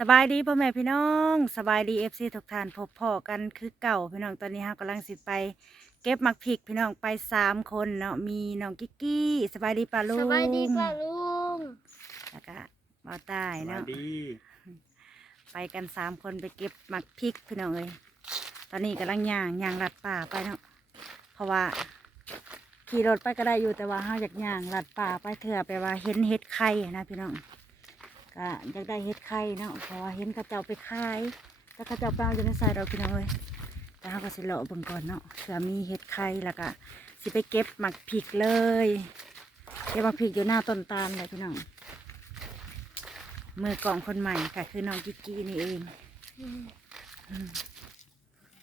สบายดีพ่อแม่พี่น้องสบายดีเอฟซีทุกท่านพบพ่อกันคือเก่าพี่น้องตอนนี้ฮะกำลังสิไป เก็บหมักพริกพี่น้องไปสามคนเนาะมีน้องกิ๊กกี้สบายดีปลาลุงสบายดีป่ะลุงแล้วก็เบาใต้สวัเนาะสดีไปกันสามคนไปเก็บหมักพริกพี่น้องเอ้ยตอนนี้กำลังย่างย่างลัดป่าไปเนาะเพราะว่าขี่รถไปก็ได้อยู่แต่ว่าเฮาอยากย่างลัดป่าไปเถื่อไปว่าเห็นเห็ดไข่นะพี่น้อง ก็อยากได้เห็ดไข่เนาะเพราะว่าเห็นเขาเจ้าไปขายแต่เขาเจ้าเปล่าอยู่ในใส่เราพี่น้องเอ้ยแต่เขาก็สิเลาะเบิ่งก่อนเนาะเผื่อมีเห็ดไข่แล้วก็สิไปเก็บหมักพริกเลยเก็บหมักพริกอยู่หน้าต้นตาลเลยพี่น้องมือกล่องคนใหม่ค่ะคือน้องกิ๊กกี้นี่เอง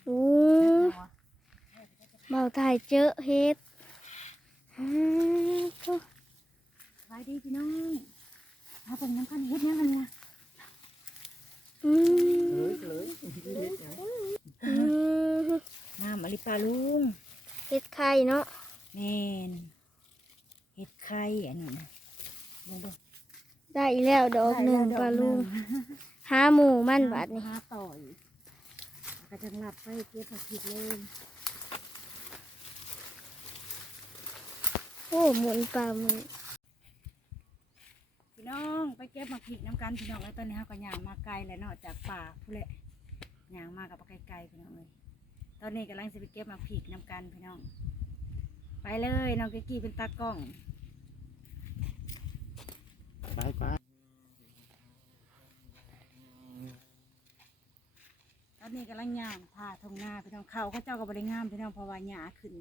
โอ้เบาถ่ายเจอเฮ็ดอืมโถ่สบายดีพี่น้อง เอาเป็นน้ำกันเฮ็ดยังกันเนี่ยอืมเลยเลยอืมงามอลิปลาลุงเฮ็ดไข่เนาะแมนเฮ็ดไข่อันนี้นะเบิ่งดูได้อีกแล้วดอกหนึ่งปลาลุงหาหมูมันบาดนี่หาต่อยก็จะหลับไปเก็บผักผิดเลยโอ้หมุนปลาหมึก พี่น้องไปเก็บผักผิดน้ำกันพี่น้องแล้วตอนนี้เขาก็ย่างมาไกลแล้วเนาะจากป่าผู้เละย่างมากับไกลๆพี่น้องเลยตอนนี้กำลังจะไปเก็บผักผิดน้ำกันพี่น้อง ไปเลยน้องกิ๊กกี้เป็นตากล้องไปไปตอนนี้กำลังย่างผ่าทงนาพี่น้องเขาเขาเจ้าก็บริงามพี่น้องเพราะว่าหญ้าขึ้น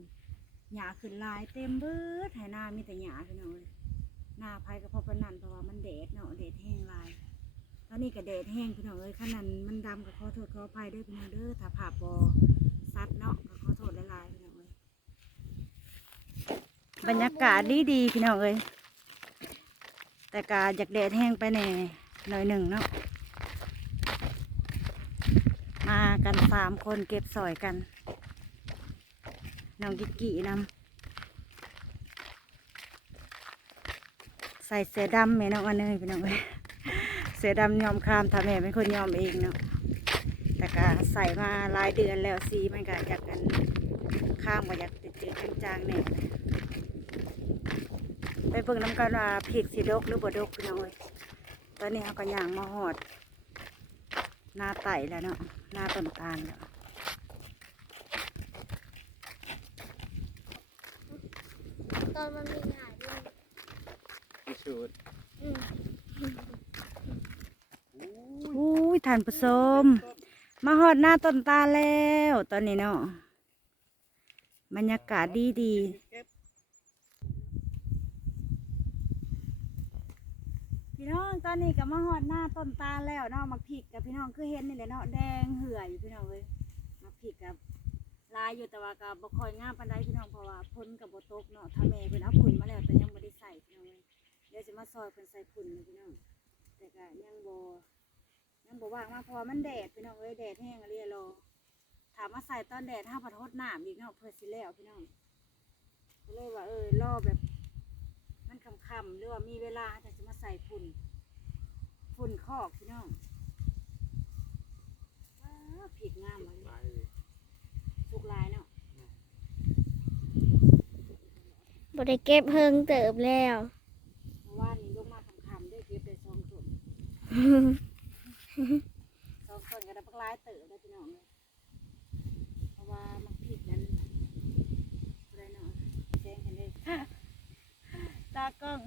หญ้าขึ้นหลายเต็มเบิดไหนามีแต่หญ้าพี่น้องเลย หน้าภัยก็พระปานนันเพราะว่ามันแดดเนาะแดดแห้งหลายตอนนี้ก็แดดแห้งพี่น้องเอ้ยขนาดมันดำก็ขอโทษขออภัยด้วยพี่น้องเด้อถ้าผ่าบอซัดเนาะก็ขอโทษหลายๆพี่น้องเอ้ยบรรยากาศดีดีพี่น้องเอ้ยแต่กาอยากแดดแห้งไปแน่หน่อยหนึ่งเนาะมากันสามคนเก็บสอยกันน้องกิกกี้นำ ใส่เสื้อดำแม่น้องอันเนยพี่น้องเอ้ยเสื้อดำยอมครามทำแม่เป็นคนยอมเองเนาะแต่ก็ใส่มาหลายเดือนแล้วสีมันก็อยากกันข้ามก็อยากติดจืดจางๆเนี่ยไปเบิ่งน้ำกันว่าพริกสีดกหรือบ่ดกพี่น้องเอ้ยตอนนี้เขาก็ย่างมาหอดหน้าไต่แล้วเนาะหน้าต้นตาลแล้ว ตอนมันมีหายด้วย พิ สูจน์อืมอุ้ยท่านผู้ชมมาหอดหน้าต้นตาลแล้ว ตอนนี้เนาะบรรยากาศดีดีพี่น้องตอนนี้ก็มาหอดหน้าต้นตาลแล้วเนาะมักผิกกับพี่น้องคือเห็นนี่แหละเนาะแดงเหื่ออยู่พี่น้องเลยมักผิกกับลายอยู่แต่ว่ากับ่คอยงามปานใดพี่น้องเพราะว่าพ้นกับบตกเนาะถ้าแม่เป็นเอาผุนมาแล้วแต่ยังไม่ได้ใส่พี่น้องเลย เดี๋ยวจะมาซอยเป็นใส่ผุนเลยพี่น้องแต่ก็ยังบ่ยังบ่ว่างมาพราะว่ามันแดดพี่น้องเอ้ยแดดแห้งอะไรรอถามมาใส่ตอนแดดห้าพัดทดน้ำอีกเนาะเพื่อสิแล้วพี่น้องก็เลยว่าเออรอแบบ มันค่ำๆหรือว่ามีเวลาจะจะมาใส่ฝุ่นฝุ่นคอกพี่น้องว้าผิดงามเลยสุกลายเนาะบ่ไดเก็บเฮิงเติบแล้ว เมื่อวานนี้ลงมาค่ำๆได้เก็บได้สองส่วน สองส่วนก็ได้พักหลายเติบได้พี่น้องเลยเพราะว่ามันผิดนั้นอะไรเนาะแจ้งกันเลยตากล้อง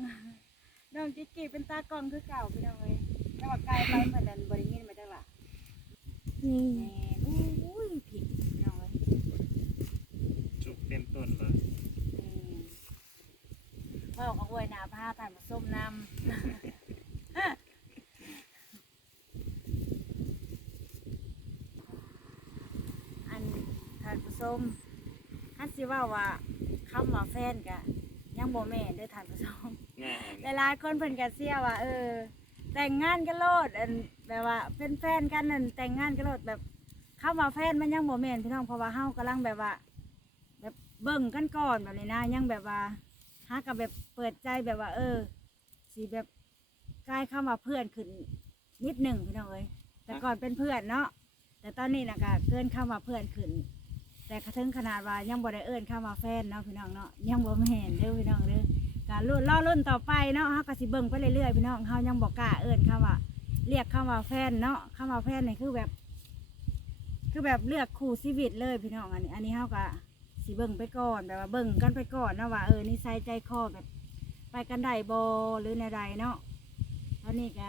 น้องจิ๊กกี้เป็นตากล้องคือเก่าพี่น้องเลยแต่ว่าไกลไปเหมือนนั้นบริยินมาจากหล่ะนี่แม่นอุ้ยผิดพี่น้องเลยจุกเต็มต้นเลยอืมพ่อของอวยหนาผ้าทานมาส้มน้ำ อัน ทานผสมฮันสิว่าว่าคำว่าแฟนกะยังบ่แม่นเด้อทานผสมง่ายหลายๆคนเพิ่นก็เสียว่า เออ แต่งงานกันโลดอันแบบว่าเป็นแฟนกันนั่นแต่งงานกันโลดแบบคำว่าแฟนมันยังบ่แม่นพี่น้องเพราะว่าเฮากำลังแบบว่า แบบเบิ่งกันก่อนแบบนี้นะยังแบบว่าหากับแบบเปิดใจแบบว่า เออสีแบบกลายคำว่าเพื่อนขึ้นนิดหนึ่งพี่น้องเอ้ยแต่ก่อนเป็นเพื่อนเนาะแต่ตอนนี้นะก็เกินคำว่าเพื่อนขึ้น แต่กระถึงขนาดว่ายังบ่ได้เอิ้นคำว่าแฟนเนาะพี่น้องเนาะยังบ่แม่นเด้อพี่น้องเด้อการรุ่นล่อรุ่นต่อไปเนาะเฮาก็สิเบิ่งไปเรื่อยๆพี่น้องเฮายังบ่กล้าเอิ้นคำว่าเรียกคำว่าแฟนเนาะคำว่าแฟนนี่คือแบบ คือแบบเลือกคู่ชีวิตเลยพี่น้องอันนี้ อันนี้เฮาก็สิเบิ่งไปก่อนแบบว่าเบิ่งกันไปก่อนเนาะว่าเออนิสัยใจคอแบบ ไปกันได้บ่หรือในใดเนาะตอนนี้ก็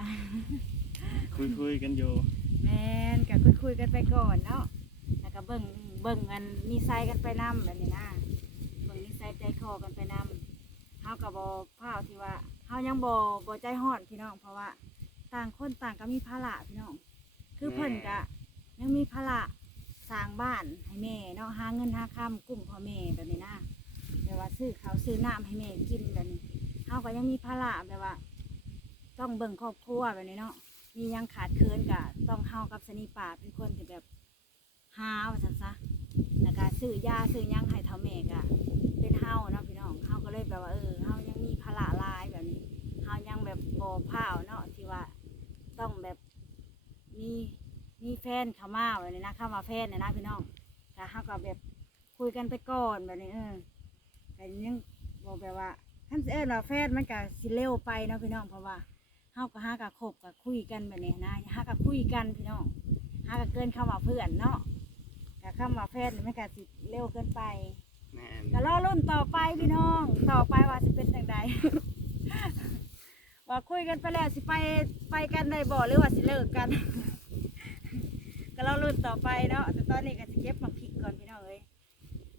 คุยคุยกันอยู่แมนก็คุยคุยๆกันไปก่อนเนาะแล้วก็เบิ่ง เบิ่งกันนิสัยกันไปนำแบบนี้นะเบิ่งนิสัยใจคอกันไปนำเฮากับบ่พาวที่ว่าเฮายังบ่บ่ใจฮอนพี่น้องเพราะว่า ต่างคนต่างก็มีภาระพี่น้อง คือเพิ่นก็ยังมีภาระสร้างบ้านให้แม่เนาะหาเงินหาค่ำกุ้มพ่อแม่แบบนี้นะแบบว่าซื้อข้าวซื้อน้ำให้แม่กินแบบนี้เฮาก็ยังมีภาระแบบว่า ต้องเบิ่งครอบครัวแบบนี้เนาะมียังขาดเคินกะต้องเฮากับสนิป่าเป็นคนที่แบบ หาว่าซั่นซะแล้วก็ซื้อยาซื้อยังให้เท่าแม่กะเป็นเฮาเนาะพี่น้องเฮาก็เลยแบบว่าเออเฮายังมีภาระลายแบบนี้เฮายังแบบบ่พร้าเนาะที่ว่าต้องแบบมีมีแฟนเข้ามาแบบนี้นะเข้ามาแฟนเนี่ยนะพี่น้องก็เฮาก็แบบคุยกันไปก่อนแบบนี้เออแต่ยังบอกแบบว่าคันเอิ้นว่าแฟนมันก็สิเร็วไปเนาะพี่น้องเพราะว่าเฮาก็หากับคบกับคุยกันแบบนี้นะหากับคุยกันพี่น้องหากับเกินคำว่าเพื่อนเนาะ คำว่าแฟนนี่มันก็สิเร็วเกินไปแม่นก็รอรุ่นต่อไปพี่น้อง ต่อไปว่าสิเป็นจังใด ว่าคุยกันไปแล้วสิไปไปกันได้บ่หรือว่าสิเลิกกัน ก็รอรุ่นต่อไปเนาะแต่ตอนนี้ก็สิเก็บมาพริกก่อนพี่น้องเอ้ย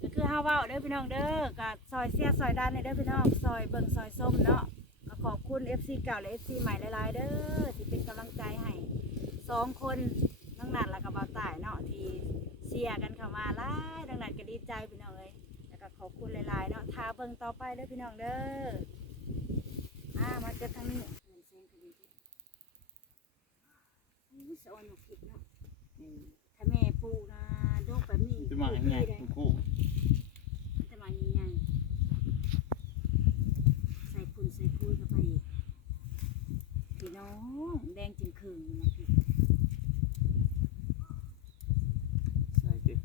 ก็คือเฮาเว้าเด้อพี่น้องเด้อก็ซอยเสียซอยด้านในเด้อพี่น้องซอยเบิ่งซอยส้มเนาะก็ขอบคุณ FC เก่าและ FC ใหม่หลายๆเด้อที่เป็นกำลังใจให้สองคนน้องนัดและกับบ่าวตายเนาะที่เชียร์กันเข้ามาหลายน้องนัดก็ดีใจพี่น้องเอ้ยแล้วก็ขอบคุณหลายๆเนาะทาเบิ่งต่อไปเด้อพี่น้องเด้ออ่ามาเจอทางนี้เงินเซ็งคดีที่อู้สะออนหนกผิดเนาะอืมถ้าแม่ปลูกนะดกแบบนี้จะมาอย่างไงปลูกดีคู่เลยจะมายังไงใส่คุณใส่คุยเข้าไปอีกพี่น้องแดงจึงคืนอยู่นะพี่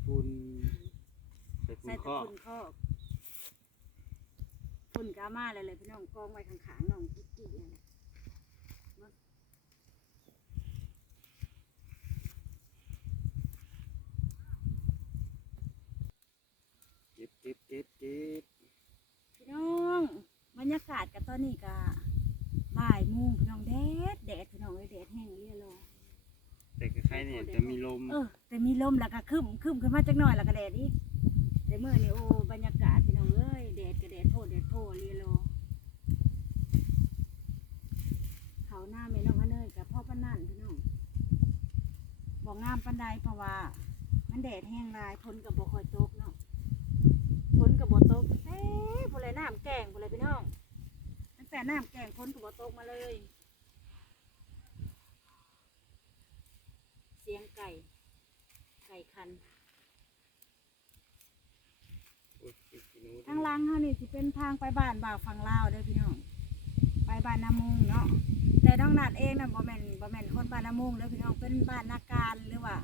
ใส่เจ็ดฝุ่นใส่ฝุ่ใส่นแตะข้อคุณข้อฝุ่นกามาเลยเลยพี่น้องกองไว้ข้างๆน้องกิ๊กกิ๊กนั่นแหละเก็บเก็บเก็บเก็บพี่น้องบรรยากาศกับตอนนี้ก็บ่ายโมงพี่น้องแดดแดดพี่น้องเอ้ยแดดแห้งเรียรอ แต่คล้ายๆเนี่ยจะมีลมเออแต่มีลมแล้วก็ครึ้มครึ้มขึ้นมาจักหน่อยแล้วก็แดดอีกแต่เมื่อนี่โอ้บรรยากาศพี่น้องเอ้ยแดดก็แดดโพดแดดโพดเรียรอเขาหน้าแม่น้องพะเนยกับพ่อปานนั่นพี่น้องบอกงามปันใดเพราะว่า มันแดดแห้งลายพ้นกับบ่คอยตกเนาะพ้นกับบ่ตกตั้งแต่พนเลยน้ำแกงพนเลยพี่น้องตั้งแต่น้ำแกงพ้นกับบ่ตกมาเลย เสียงไก่ ไก่ คันอุ๊ยอีกทีนู้นทางหล่างเขานี่สิเป็นทางไปบ้านบ่าวฝั่งลาวเด้อพี่น้อง ไปบ้านนามุงเนาะ แต่น้องนัดเองน่ะบ่แม่นบ่แม่นคนบ้านนามุงเด้อพี่น้อง เป็นบ้านนาการหรือว่า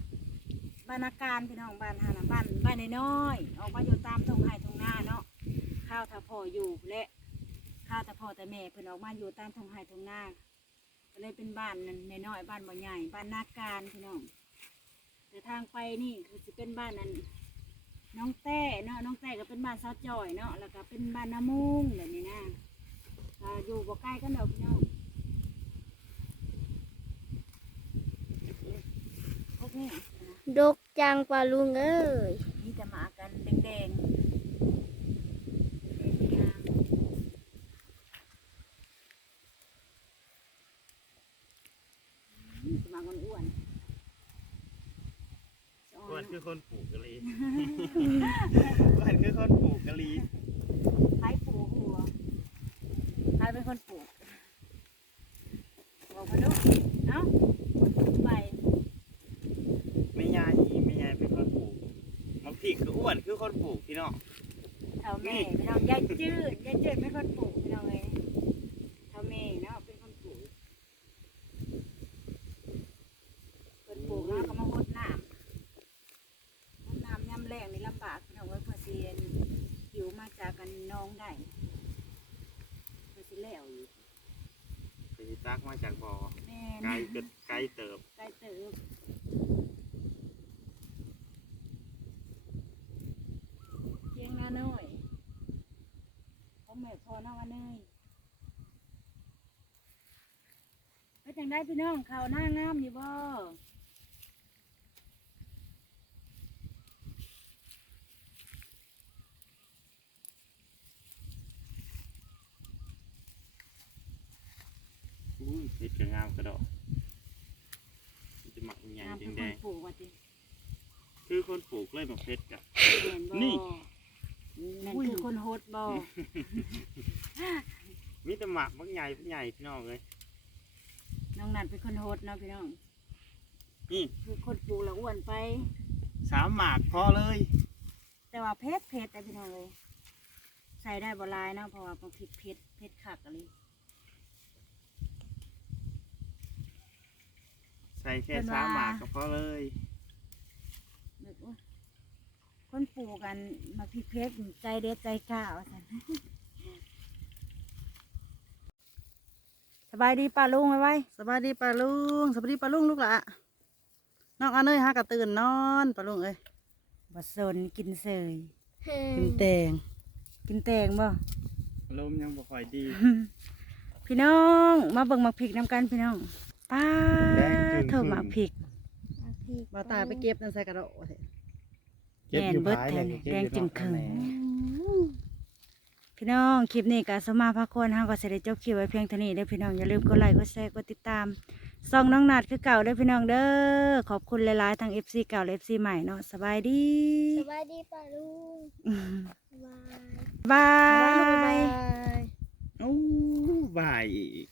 บ้านนาการพี่น้องบ้านหานะบ้านบ้านน้อยๆออกมาอยู่ตามทงไห่ทงนาเนาะ ข้าวถ้าพ่ออยู่และข้าวแต่พ่อแต่แม่เพิ่นออกมาอยู่ตามทงไห่ทงนาก็เลยเป็นบ้านนั่นน้อยๆบ้านบ่ใหญ่บ้านนาการพี่น้อง แต่ทางไปนี่คือจะเป็นบ้านนั้นน้องแต้เนาะน้องแต้ก็เป็นบ้านซาจอยเนาะแล้วก็เป็นบ้านนามุงแบบนี้นะก็อยู่บ่ใกล้กันดอกพี่น้องโอเคนะดกจังปลาลุงเอ้ย นี่จะมากันแดงๆแดงงามอืมจะมาคนอ้วนจะ อ้วน เาะ คือคนปลูกกะลีอ้วนคือคนปลูกกะลีใครปลูกหัวใครเป็นคนปลูกบอกมาดูเอ้าไปไม่ยายไม่ยายเป็นคนปลูกมักพริกคืออ้วนคือคนปลูกพี่น้องเท่าแม่พี่น้องยายจืดยายจืดเป็นคนปลูกพี่น้องเลยเท่าแม่เนาะเป็นคนปลูก ตักมาจากบ่อ แม่น ไกลเกิดไกลเติบ ไกลเติบเพียงหน้าน้อย พ่อแม่พอน้องอันเนยไปจังได้พี่น้องเขาหน้างามอยู่บ่อุ้ยเห็ดกระงามกระดอกมันจะหมักใหญ่งามแดเป็นงคแดนงปลูกว่าติๆคือคนปลูกเลยหมักเพชรกะ แม่นบ่ นี่ แม่นคือคนโฮดบ่มีแต่หมักมักใหญ่มักใหญ่พี่น้องเลยน้องนัดเป็นคนโฮดเนาะพี่น้องนี่คือคนปลูกแล้วอ้วนไป สามหมากพอเลย แต่ว่าเพชรเพชรแต่พี่น้องเลย ใส่ได้บ่หลายเนาะเพราะว่าต้องพริกเพชรเพชรคักอะไรใส่แค่สามหมากก็พอเลยนึกว่า คนปลูกกันมาพริกเพชรใจเด็ดใจกล้าว่าซั่นสบายดีป้าลุงไว้ไว้สบายดีปลาลุงสบายดีปลาลุงลูกหละน้องอันเอ้ยฮะกะตื่นนอนปลาลุงเอ้ยบ่สนกินเสยกินแตงกินแตงบ่ลมยังบ่ค่อยดี พี่น้องมาเบิ่งหมักพริกน้ำกันพี่น้องป้าแดงจึ้งเถอะหมักพริกบ่าวตาไปเก็บนั่นใส่กระโดดเถอะ แม่นเบิดแทนแดงจึงครึ่งพี่น้องคลิปนี้ก็สมมาพักคนห้างก็เสได็จจบคลิปไว้เพียงเท่านี้เด้อพี่น้องอย่าลืมกดไลค์กดแชร์กดติดตามส่องน้องนัดคือเก่าเด้อพี่น้องเด้อขอบคุณหลายๆทั้ง FC เก่าและ FC ใหม่เนาะสบายดีสวัสดีปลาลุงอืมบายบาบ๊ายบายยโอ้บ่ายอีก